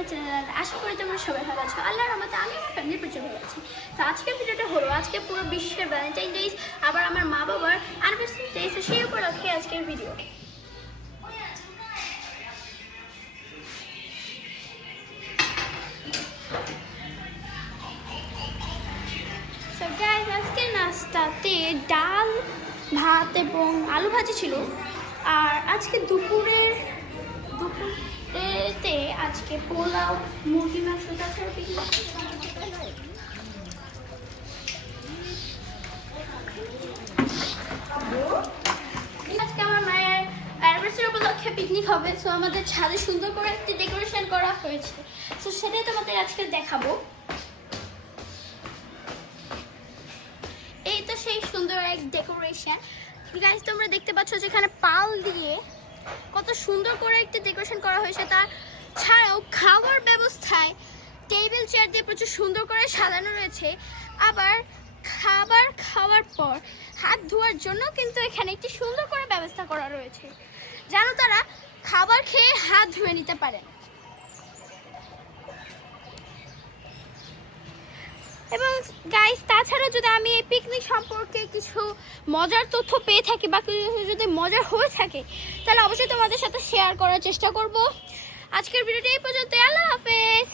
আমার চ্যানেল। আশা করি তোমরা সবাই ভালো আছো। আল্লাহর রহমতে আমি আমার ফ্যামিলি প্রচুর ভালো আছি। তো আজকের ভিডিওটা হলো আজকে পুরো বিশ্বের ভ্যালেন্টাইন ডে, আবার আমার মা বাবার অ্যানিভার্সারি ডে, তো সেই উপলক্ষে আজকের ভিডিও। সো গাইস, আজকে নাস্তাতে ডাল, ভাত এবং আলু ভাজি ছিল। আর আজকে দুপুরেতে আজকে পোলাও, মুরগি মাংস, তাছাড়া আজকে আমার মায়ের অ্যানিভার্সারি উপলক্ষে পিকনিক হবে। সো আমাদের ছাদে সুন্দর করে একটি ডেকোরেশন করা হয়েছে। সো সেটাই তোমাদের আজকে দেখাবো। এই তো সেই সুন্দর এক ডেকোরেশন গাইস, তোমরা দেখতে পাচ্ছ যেখানে পাল দিয়ে কত সুন্দর করে একটি ডেকোরেশন করা হয়েছে। তার ছাড়াও খাওয়ার ব্যবস্থায় টেবিল চেয়ার দিয়ে প্রচুর সুন্দর করে সাজানো রয়েছে। আবার খাবার খাওয়ার পর হাত ধোয়ার জন্য কিন্তু এখানে একটি সুন্দর করে ব্যবস্থা করা রয়েছে, যেন তারা খাবার খেয়ে হাত ধুয়ে নিতে পারে। এবং গাইস, তাছাড়া যদি আমি এই পিকনিক সম্পর্কে কিছু মজার তথ্য পেয়ে থাকি বা কিছু যদি মজার হয়ে থাকে, তাহলে অবশ্যই তোমাদের সাথে শেয়ার করার চেষ্টা করব। আজকের ভিডিওটি এই পর্যন্ত। আল্লাহ হাফেজ।